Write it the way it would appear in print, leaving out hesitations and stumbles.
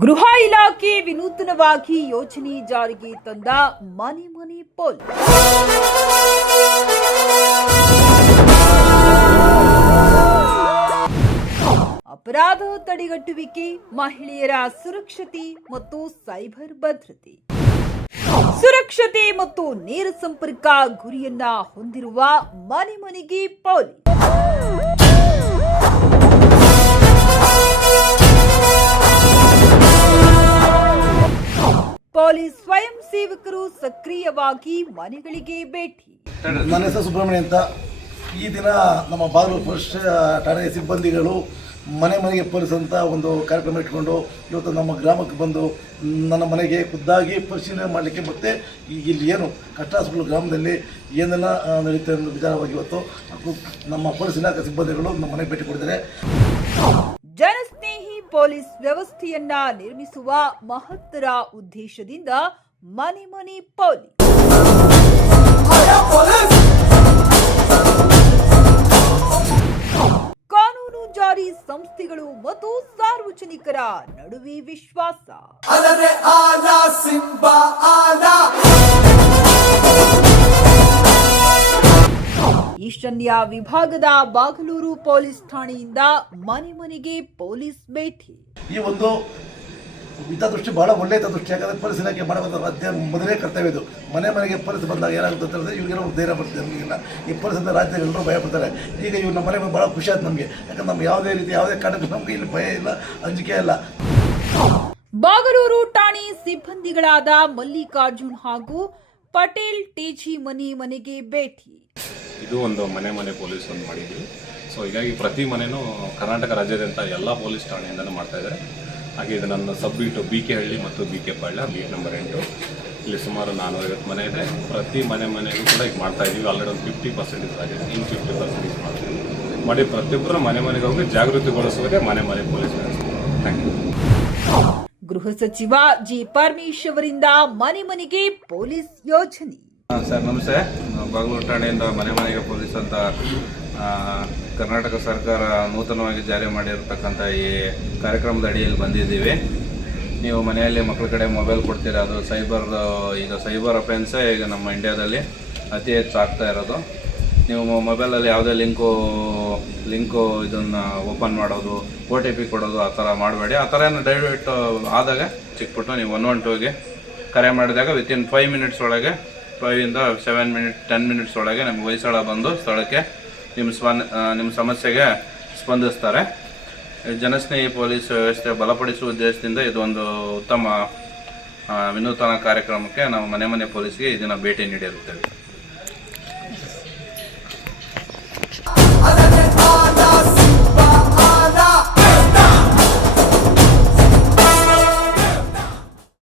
ಗೃಹ ಇಲಾಖೆ ವಿನೂತನವಾಗಿ ಯೋಜನೆ ಜಾರಿಗೆ ತಂದ ಮನೆ ಮನೆ ಪೊಲೀಸ್. ಅಪರಾಧ ತಡೆಗಟ್ಟುವಿಕೆ, ಮಹಿಳೆಯರ ಸುರಕ್ಷತೆ ಮತ್ತು ಸೈಬರ್ ಭದ್ರತೆ. ಸುರಕ್ಷತೆ ಮತ್ತು ನೇರ ಸಂಪರ್ಕ ಗುರಿಯನ್ನ ಹೊಂದಿರುವ ಮನೆ ಮನೆಗೆ ಪೊಲೀಸ್. ಪೊಲೀಸ್ ಸ್ವಯಂ ಸೇವಕರು ಸಕ್ರಿಯವಾಗಿ ಮನೆಗಳಿಗೆ ಭೇಟಿ. ನನ್ನ ಹೆಸರು ಸುಬ್ರಹ್ಮಣ್ಯ ಅಂತ. ಈ ದಿನ ನಮ್ಮ ಬಾಗಲೂರು ಪೊಲೀಸ್ ಠಾಣೆಯ ಸಿಬ್ಬಂದಿಗಳು ಮನೆ ಮನೆಗೆ ಪೊಲೀಸ್ ಅಂತ ಒಂದು ಕಾರ್ಯಕ್ರಮ ಇಟ್ಕೊಂಡು ಇವತ್ತು ನಮ್ಮ ಗ್ರಾಮಕ್ಕೆ ಬಂದು ನನ್ನ ಮನೆಗೆ ಖುದ್ದಾಗಿ ಪರಿಶೀಲನೆ ಮಾಡಲಿಕ್ಕೆ ಮತ್ತು ಈಗ ಇಲ್ಲಿ ಏನು ಕಟ್ಟಾಸ್ಗಳು ಗ್ರಾಮದಲ್ಲಿ ಏನೆಲ್ಲ ನಡೀತಾ ಅನ್ನೋ ವಿಚಾರವಾಗಿ ಇವತ್ತು ನಮ್ಮ ಪೊಲೀಸ್ ಇಲಾಖೆ ಸಿಬ್ಬಂದಿಗಳು ನಮ್ಮ ಮನೆಗೆ ಭೇಟಿ ಕೊಟ್ಟಿದ್ದಾರೆ. ಜನಸ್ನೇಹಿ ಪೊಲೀಸ್ ವ್ಯವಸ್ಥೆಯನ್ನ ನಿರ್ಮಿಸುವ ಮಹತ್ತರ ಉದ್ದೇಶದಿಂದ ಮನೆ ಮನೆ ಪೊಲೀಸ್. ಕಾನೂನು ಜಾರಿ ಸಂಸ್ಥೆಗಳು ಮತ್ತು ಸಾರ್ವಜನಿಕರ ನಡುವೆ ವಿಶ್ವಾಸ. ಈಶಾನ್ಯ ವಿಭಾಗದ ಬಾಗಲೂರು ಪೊಲೀಸ್ ಠಾಣೆಯಿಂದ ಮನೆ ಮನೆಗೆ ಪೊಲೀಸ್ ಭೇಟಿ. ಈ ಒಂದು ಹಿತದೃಷ್ಟಿ ಬಹಳ ಒಳ್ಳೆಯ ಹಿತದೃಷ್ಟಿ. ಯಾಕಂದರೆ ಪೊಲೀಸ್ ಇಲಾಖೆ ಮಾಡಬೇಕಾದ ಮೊದಲೇ ಕರ್ತವ್ಯ ಇದು. ಮನೆ ಮನೆಗೆ ಪೊಲೀಸ್ ಬಂದಾಗ ಏನಾಗುತ್ತೆ ಅಂತ ಹೇಳಿದ್ರೆ ಇವಾಗೆಲ್ಲ ಧೈರ್ಯ ಬರ್ತದೆ. ನಮಗೆಲ್ಲ ಈ ಪೊಲೀಸ್ ಅಂತ ರಾಜ್ಯದಲ್ಲಿ ಎಲ್ಲರೂ ಭಯ ಪಡ್ತಾರೆ. ಈಗ ಇವ್ರು ನಮ್ಮ ಮನೆಗೆ ಭಾಳ ಖುಷಿ ಆಯ್ತು ನಮಗೆ. ಯಾಕಂದ್ರೆ ನಮ್ಗೆ ಯಾವುದೇ ರೀತಿ ಯಾವುದೇ ಕಾರಣಕ್ಕೂ ನಮಗೆ ಇಲ್ಲಿ ಭಯ ಇಲ್ಲ, ಅಂಜಿಕೆ ಇಲ್ಲ. ಬಾಗಲೂರು ಠಾಣೆ ಸಿಬ್ಬಂದಿಗಳಾದ ಮಲ್ಲಿಕಾರ್ಜುನ್ ಹಾಗೂ ಪಟೇಲ್ ಟಿಜಿ ಮನೆ ಮನೆಗೆ ಭೇಟಿ. ಇದು ಒಂದು ಮನೆ ಮನೆ ಪೊಲೀಸ್ ಒಂದು ಮಾಡಿದ್ವಿ. ಸೊ ಹೀಗಾಗಿ ಪ್ರತಿ ಮನೆಯೂ ಕರ್ನಾಟಕ ರಾಜ್ಯಾದ್ಯಂತ ಎಲ್ಲ ಪೊಲೀಸ್ ಠಾಣೆಯಿಂದಲೂ ಮಾಡ್ತಾ ಇದ್ದಾರೆ. ಹಾಗೆ ಇದು ನನ್ನ ಸಬ್ಬಿಟ್ಟು BK ಹಳ್ಳಿ ಮತ್ತು BK ಪಾಳ್ಯ, ಬೀಟ್ ನಂಬರ್ 8. ಇಲ್ಲಿ ಸುಮಾರು 450 ಮನೆ ಇದೆ. ಪ್ರತಿ ಮನೆಗೂ ಕೂಡ ಈಗ ಮಾಡ್ತಾ ಇದ್ದೀವಿ. ಆಲ್ರೆಡಿ ಒಂದು 50% ಆಗಿದೆ. ಇನ್ನು 50% ಮಾಡ್ತೀವಿ. ಮಾಡಿ ಪ್ರತಿಯೊಬ್ಬರು ಮನೆಗೆ ಹೋಗಿ ಜಾಗೃತಿಗೊಳಿಸುವುದೇ ಮನೆ ಮನೆ ಪೊಲೀಸ್ ವ್ಯವಸ್ಥೆ. Thank you. ಗೃಹ ಸಚಿವ ಜಿ ಪರಮೇಶ್ ಅವರಿಂದ ಮನೆ ಮನೆಗೆ ಪೊಲೀಸ್ ಯೋಜನೆ. ಸರ್ ನಮಸ್ತೆ. ಬಾಗಲೂರು ಠಾಣೆಯಿಂದ ಮನೆ ಮನೆಗೆ ಪೊಲೀಸ್ ಅಂತ ಕರ್ನಾಟಕ ಸರ್ಕಾರ ನೂತನವಾಗಿ ಜಾರಿ ಮಾಡಿರತಕ್ಕಂಥ ಈ ಕಾರ್ಯಕ್ರಮದ ಅಡಿಯಲ್ಲಿ ಬಂದಿದ್ದೀವಿ. ನೀವು ಮನೆಯಲ್ಲಿ ಮಕ್ಕಳ ಕಡೆ ಮೊಬೈಲ್ ಕೊಡ್ತೀರಾ, ಅದು ಸೈಬರ್ ಅಫೆನ್ಸೇ ಈಗ ನಮ್ಮ ಇಂಡಿಯಾದಲ್ಲಿ ಅತಿ ಹೆಚ್ಚು ಆಗ್ತಾ ಇರೋದು. ನೀವು ಮೊಬೈಲಲ್ಲಿ ಯಾವುದೇ ಲಿಂಕು ಇದನ್ನು ಓಪನ್ ಮಾಡೋದು, OTP ಕೊಡೋದು ಆ ಥರ ಮಾಡಬೇಡಿ. ಆ ಥರ ಏನು ಡೈರೆಕ್ಟ್ ಆದಾಗ ಚಿಕ್ಬಿಟ್ಟು ನೀವು 112ಗೆ ಕರೆ ಮಾಡಿದಾಗ ವಿತಿನ್ 5 ಮಿನಿಟ್ಸ್ ಒಳಗೆ 5 ಇಂದ 7 ಮಿನಿಟ್ 10 ಮಿನಿಟ್ಸ್ ಒಳಗೆ ನಮಗೆ ಹೊಯ್ಸಳ ಬಂದು ಸ್ಥಳಕ್ಕೆ ನಿಮ್ಮ ಸಮಸ್ಯೆಗೆ ಸ್ಪಂದಿಸ್ತಾರೆ. ಜನಸ್ನೇಹಿ ಪೊಲೀಸ್ ವ್ಯವಸ್ಥೆ ಬಲಪಡಿಸುವ ಉದ್ದೇಶದಿಂದ ಇದೊಂದು ಉತ್ತಮ ವಿನೂತನ ಕಾರ್ಯಕ್ರಮಕ್ಕೆ ನಾವು ಮನೆ ಮನೆ ಪೊಲೀಸ್ಗೆ ಈ ದಿನ ಭೇಟಿ ನೀಡಿರುತ್ತೇವೆ.